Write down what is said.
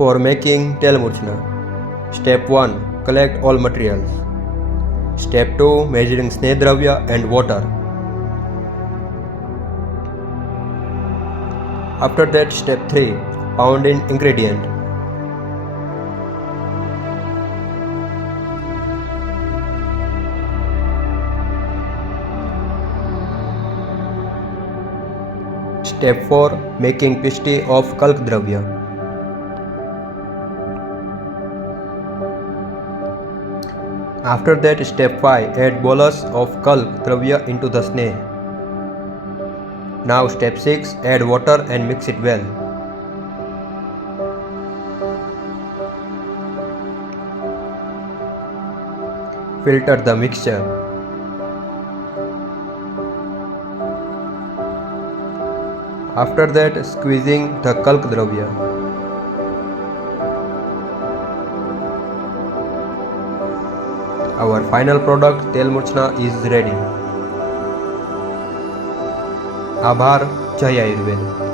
For making tel murchna. Step 1. Collect all materials. Step 2. Measuring snedravya and water. After that, step 3. Pound in ingredient. Step 4. Making piste of kalk dravya. After that, step 5. Add bolus of kalk dravya into the sneh. Now step 6. Add water and mix it well. Filter the mixture. After that, squeezing the kalk dravya. Our final product tel murchna is ready. આભાર. જય આયુર્વેદ.